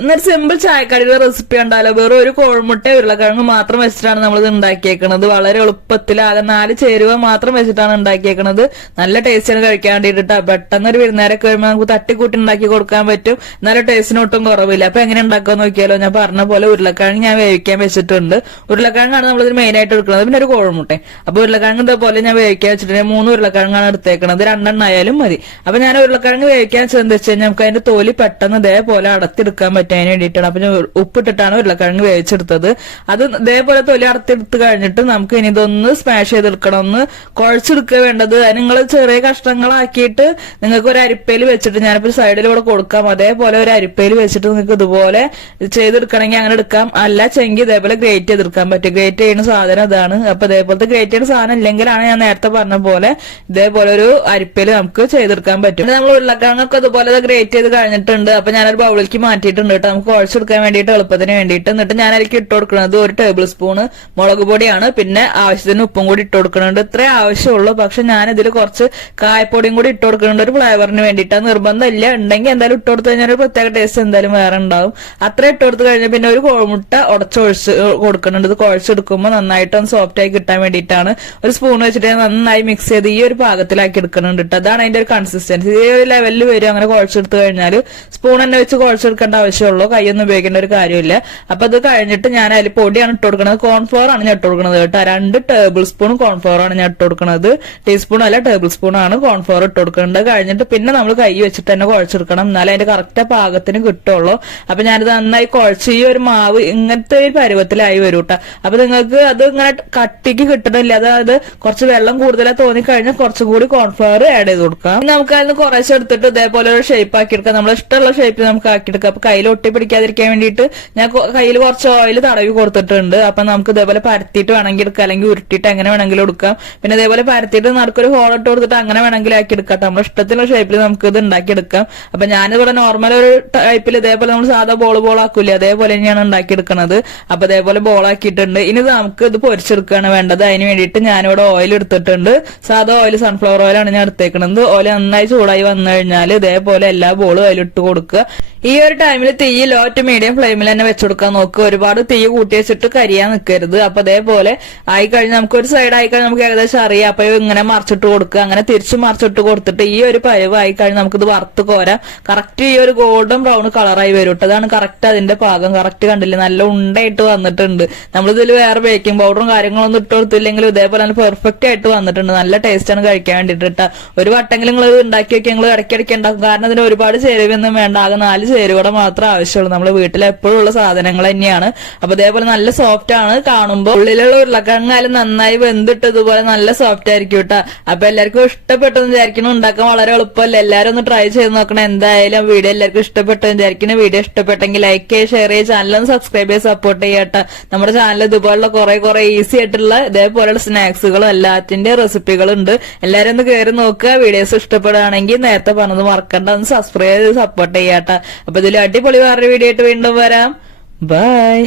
എന്നൊരു simple ചായക്കടിയുടെ recipe ഉണ്ടാവില്ല വെറും ഒരു കോഴിമുട്ട ഉരുളക്കിഴങ്ങ് മാത്രം വെച്ചിട്ടാണ് നമ്മൾ ഇത് ഉണ്ടാക്കിയേക്കണത്. വളരെ എളുപ്പത്തിൽ ആകെ നാല് ചേരുവ മാത്രം വെച്ചിട്ടാണ് ഉണ്ടാക്കിയേക്കണത്. നല്ല ടേസ്റ്റിന് കഴിക്കാൻ വേണ്ടിയിട്ട് പെട്ടെന്ന് ഒരു വിരുന്നേരൊക്കെ വരുമ്പോൾ നമുക്ക് തട്ടിക്കൂട്ടി ഉണ്ടാക്കി കൊടുക്കാൻ പറ്റും. നല്ല ടേസ്റ്റിന് ഒട്ടും കുറവില്ല. അപ്പൊ എങ്ങനെ ഉണ്ടാക്കാൻ നോക്കിയാലോ? ഞാൻ പറഞ്ഞ പോലെ ഉരുളക്കിഴങ്ങ് ഞാൻ വേവിക്കാൻ വെച്ചിട്ടുണ്ട്. ഉരുളക്കിഴങ്ങാണ് നമ്മൾ ഇതിന് മെയിൻ ആയിട്ട് എടുക്കുന്നത്. പിന്നെ ഒരു കോഴിമുട്ടേ. അപ്പൊ ഉരുളക്കിഴങ്ങ് ഇതേപോലെ ഞാൻ വേവിക്കാൻ വെച്ചിട്ടുണ്ടെങ്കിൽ മൂന്ന് ഉരുളക്കിഴങ്ങാണ് എടുത്തേക്കണത്. രണ്ടെണ്ണം ആയാലും മതി. അപ്പൊ ഞാൻ ഉരുളക്കിഴങ്ങ് വേവിക്കാൻ കഴിഞ്ഞാൽ നമുക്ക് അതിന്റെ തോലി പെട്ടെന്ന് ഇതേപോലെ അടത്തിയെടുക്കാൻ പറ്റാൻ വേണ്ടിയിട്ടാണ് അപ്പൊ ഉപ്പിട്ടിട്ടാണ് ഉരുളക്കിഴങ്ങ് വേവിച്ചെടുത്തത്. അത് ഇതേപോലെ തൊലി അടത്തിയെടുത്ത് കഴിഞ്ഞിട്ട് നമുക്ക് ഇനി ഇതൊന്ന് സ്മാഷ് ചെയ്തെടുക്കണം ഒന്ന് കുഴച്ചെടുക്കുക വേണ്ടത്. നിങ്ങൾ ചെറിയ കഷ്ണങ്ങളാക്കിയിട്ട് നിങ്ങൾക്ക് ഒരു അരിപ്പയിൽ വെച്ചിട്ട് ഞാനിപ്പോ സൈഡിൽ ഇവിടെ കൊടുക്കാം. അതേപോലെ ഒരു അരിപ്പയിൽ വെച്ചിട്ട് നിങ്ങൾക്ക് ഇതുപോലെ ചെയ്തെടുക്കണമെങ്കിൽ അങ്ങനെ എടുക്കാം. അല്ല ചെങ്കി ഇതേപോലെ ഗ്രേറ്റ് ചെയ്തെടുക്കാൻ പറ്റും. ഗ്രേറ്റ് ചെയ്യുന്ന സാധനം അതാണ്. അപ്പൊ ഇതേപോലത്തെ ഗ്രേറ്റ് ചെയ്യുന്ന സാധനം ഇല്ലെങ്കിലാണ് ഞാൻ നേരത്തെ പറഞ്ഞ പോലെ ഇതേപോലെ ഒരു അരിപ്പയിൽ നമുക്ക് ചെയ്തെടുക്കാൻ പറ്റും. നമ്മൾ ഉരുളക്കിഴങ്ങൊക്കെ ഇതുപോലെ ഗ്രേറ്റ് ചെയ്ത് കഴിഞ്ഞിട്ടുണ്ട്. അപ്പൊ ഞാനൊരു ബൗളിലേക്ക് മാറ്റിയിട്ടുണ്ട്. കേട്ടോ. നമുക്ക് കുഴച്ചെടുക്കാൻ വേണ്ടിയിട്ട് എളുപ്പത്തിന് വേണ്ടിയിട്ട്. എന്നിട്ട് അതിലേക്ക് ഇട്ട് കൊടുക്കുന്നത് ഒരു ടേബിൾ സ്പൂണ് മുളക് പൊടിയാണ്. പിന്നെ ആവശ്യത്തിന് ഉപ്പും കൂടി ഇട്ട് കൊടുക്കുന്നുണ്ട്. ഇത്രേ ആവശ്യമുള്ളൂ. പക്ഷെ ഞാൻ ഇതിൽ കുറച്ച് കായപ്പൊടിയും കൂടി ഇട്ട് കൊടുക്കുന്നുണ്ട്. ഒരു ഫ്ലേവറിന് വേണ്ടിയിട്ട്. നിർബന്ധമില്ല ഉണ്ടെങ്കിൽ എന്തായാലും ഇട്ട് കൊടുത്തു കഴിഞ്ഞാൽ ഒരു പ്രത്യേക ടേസ്റ്റ് എന്തായാലും വേറെ ഉണ്ടാവും. അത്ര ഇട്ട് കൊടുത്തു കഴിഞ്ഞാൽ പിന്നെ ഒരു കോഴിമുട്ട ഉടച്ചൊഴിച്ച് കൊടുക്കുന്നുണ്ട്. ഇത് കുഴച്ചെടുക്കുമ്പോൾ നന്നായിട്ട് ഒന്ന് സോഫ്റ്റ് ആയി കിട്ടാൻ വേണ്ടിയിട്ടാണ്. ഒരു സ്പൂൺ വെച്ചിട്ട് നന്നായി മിക്സ് ചെയ്ത് ഈ ഒരു പാകത്തിലാക്കി എടുക്കുന്നുണ്ട് കേട്ടോ അതാണ് അതിന്റെ ഒരു കൺസിസ്റ്റൻസി ഈ ഒരു ലെവലിൽ വരും അങ്ങനെ കുഴച്ചെടുത്തു കഴിഞ്ഞാൽ സ്പൂൺ തന്നെ വെച്ച് കുഴച്ചെടുക്കേണ്ട ആവശ്യമുള്ളൂ കൈയൊന്നും ഉപയോഗിക്കേണ്ട ഒരു കാര്യമില്ല. അപ്പൊ അത് കഴിഞ്ഞിട്ട് ഞാൻ അതിൽ പൊടിയാണ് ഇട്ട് കൊടുക്കുന്നത് കോൺഫ്ലോർ ആണ് ഞാൻ ഇട്ട് കൊടുക്കുന്നത് കേട്ടോ. രണ്ട് ടേബിൾ സ്പൂൺ കോൺഫ്ലോർ ആണ് ഞാൻ ഇട്ട് കൊടുക്കുന്നത് ടീസ്പൂൺ അല്ല ടേബിൾ സ്പൂൺ ആണ് കോൺഫ്ലോർ ഇട്ട് കൊടുക്കുന്നത് കഴിഞ്ഞിട്ട് പിന്നെ നമ്മൾ കൈ വെച്ചിട്ട് തന്നെ കുഴച്ചെടുക്കണം. എന്നാലേ അതിന്റെ കറക്റ്റ് പാകത്തിന് കിട്ടുള്ളൂ. അപ്പൊ ഞാനിത് നന്നായി കുഴച്ച് ഈ ഒരു മാവ് ഇങ്ങനത്തെ ഒരു പരുവത്തിലായി വരും കേട്ടോ അപ്പൊ നിങ്ങൾക്ക് അത് ഇങ്ങനെ കട്ടിക്ക് കിട്ടണില്ല. അതായത് കുറച്ച് വെള്ളം കൂടുതലായി തോന്നിക്കഴിഞ്ഞാൽ കുറച്ചും കൂടി കോൺഫ്ലവർ ആഡ് ചെയ്ത് കൊടുക്കാം. നമുക്ക് അതിന് കുറേശ്ശെ എടുത്തിട്ട് ഇതേപോലെ ഒരു ഷേപ്പ് ആക്കി എടുക്കാം. നമ്മൾ ഇഷ്ടമുള്ള ഷേപ്പ് നമുക്ക് ആക്കിയെടുക്കാം അപ്പൊ കയ്യിൽ ഒട്ടി പിടിക്കാതിരിക്കാൻ വേണ്ടിയിട്ട് ഞാൻ കയ്യിൽ കുറച്ച് ഓയിൽ തടവി കൊടുത്തിട്ടുണ്ട്. അപ്പൊ നമുക്ക് ഇതേപോലെ പരത്തിയിട്ട് വേണമെങ്കിൽ എടുക്കാം. അല്ലെങ്കിൽ ഉരുട്ടിയിട്ട് എങ്ങനെ വേണമെങ്കിലും എടുക്കാം. പിന്നെ ഇതേപോലെ പരത്തിയിട്ട് നടുക്കൊരു ഹോൾ ഇട്ട് കൊടുത്തിട്ട് അങ്ങനെ വേണമെങ്കിൽ ആക്കി എടുക്കാം. നമ്മുടെ ഇഷ്ടത്തിലുള്ള ഷേപ്പിൽ നമുക്ക് ഇത് ഉണ്ടാക്കി എടുക്കാം. അപ്പൊ ഞാനിവിടെ നോർമൽ ഒരു ടൈപ്പിൽ ഇതേപോലെ നമ്മൾ സാധാ ബോൾ ബോൾ ആക്കൂലേ അതേപോലെ തന്നെയാണ് ഉണ്ടാക്കി എടുക്കുന്നത് അപ്പൊ ഇതേപോലെ ബോൾ ആക്കിയിട്ടുണ്ട്. ഇനി നമുക്ക് ഇത് പൊരിച്ചെടുക്കുകയാണ് വേണ്ടത്. അതിന് വേണ്ടിയിട്ട് ഞാനിവിടെ ഓയിൽ എടുത്തിട്ടുണ്ട്. സാധാ ഓയിൽ സൺഫ്ലവർ ഓയിലാണ് ഞാൻ എടുത്തേക്കുന്നത് ഓയിൽ നന്നായി ചൂടായി വന്നു കഴിഞ്ഞാൽ ഇതേപോലെ എല്ലാ ബോളും അതിലിട്ട് കൊടുക്കുക. ഈ ഒരു ടൈമിൽ തീ ലോ ടു മീഡിയം ഫ്ലെയിമിൽ തന്നെ വെച്ചുകൊടുക്കാൻ നോക്കുക ഒരുപാട് തീ കൂട്ടി വെച്ചിട്ട് കരിയാൻ നിൽക്കരുത് അപ്പൊ അതേപോലെ ആയി കഴിഞ്ഞാൽ നമുക്ക് ഒരു സൈഡ് ആയി കഴിഞ്ഞാൽ നമുക്ക് ഏകദേശം അറിയാം. അപ്പൊ ഇങ്ങനെ മറിച്ചിട്ട് കൊടുക്കുക. അങ്ങനെ തിരിച്ചു മറിച്ചിട്ട് കൊടുത്തിട്ട് ഈ ഒരു പരുവ് ആയി കഴിഞ്ഞാൽ നമുക്കിത് വറുത്ത് കോരാം. കറക്റ്റ് ഈ ഒരു ഗോൾഡൻ ബ്രൗൺ കളറായി വരും അതാണ് കറക്റ്റ് അതിന്റെ പാകം. കറക്റ്റ് കണ്ടില്ല? നല്ല ഉണ്ടായിട്ട് വന്നിട്ടുണ്ട്. നമ്മളിതിൽ വേറെ ബേക്കിംഗ് പൗഡറും കാര്യങ്ങളൊന്നും ഇട്ട് കൊടുത്തില്ലെങ്കിലും ഇതേപോലെ നല്ല പെർഫെക്റ്റ് ആയിട്ട് വന്നിട്ടുണ്ട്. നല്ല ടേസ്റ്റാണ് കഴിക്കാൻ വേണ്ടിയിട്ട് ഒരു വട്ടെങ്കിലും നിങ്ങൾ ഉണ്ടാക്കി വെക്കുക നിങ്ങൾ ഇടയ്ക്കിടയ്ക്ക് ഉണ്ടാക്കും. കാരണം ഇതിന് ഒരുപാട് ചേരുവൊന്നും വേണ്ട. ആകെ നാല് ചേരുവയുടെ മാത്രമേ ആവശ്യമുള്ളൂ. നമ്മൾ വീട്ടിൽ എപ്പോഴും ഉള്ള സാധനങ്ങൾ തന്നെയാണ്. അപ്പൊ ഇതേപോലെ നല്ല സോഫ്റ്റ് ആണ്. കാണുമ്പോൾ ഉള്ളിലുള്ള ഉരുളക്കിഴങ്ങാലും നന്നായി വെന്തിട്ട് ഇതുപോലെ നല്ല സോഫ്റ്റ് ആയിരിക്കും കേട്ടോ അപ്പൊ എല്ലാവർക്കും ഇഷ്ടപ്പെട്ടെന്ന് വിചാരിക്കണം ഉണ്ടാക്കാൻ വളരെ എളുപ്പമല്ല? എല്ലാവരും ഒന്ന് ട്രൈ ചെയ്ത് നോക്കണം. എന്തായാലും വീഡിയോ എല്ലാവർക്കും ഇഷ്ടപ്പെട്ടെന്ന് വിചാരിക്കുന്ന. വീഡിയോ ഇഷ്ടപ്പെട്ടെങ്കിൽ ലൈക്ക് ചെയ്യുക ഷെയർ ചെയ്യുക. ചാനലൊന്ന് സബ്സ്ക്രൈബ് ചെയ്ത് സപ്പോർട്ട് ചെയ്യട്ടെ നമ്മുടെ ചാനൽ ഇതുപോലുള്ള കുറെ കുറെ ഈസി ആയിട്ടുള്ള ഇതേപോലെയുള്ള സ്നാക്സുകളും എല്ലാത്തിന്റെ റെസിപ്പികളുണ്ട് എല്ലാവരും ഒന്ന് കയറി നോക്കുക. വീഡിയോസ് ഇഷ്ടപ്പെടുകയാണെങ്കിൽ നേരത്തെ പറഞ്ഞത് മറക്കണ്ട. ഒന്ന് സബ്സ്ക്രൈബ് ചെയ്ത് സപ്പോർട്ട് ചെയ്യാട്ടെ അപ്പൊ ഇതിൽ അടിപൊളി വേറൊരു വീഡിയോ ആയിട്ട് വീണ്ടും വരാം. ബൈ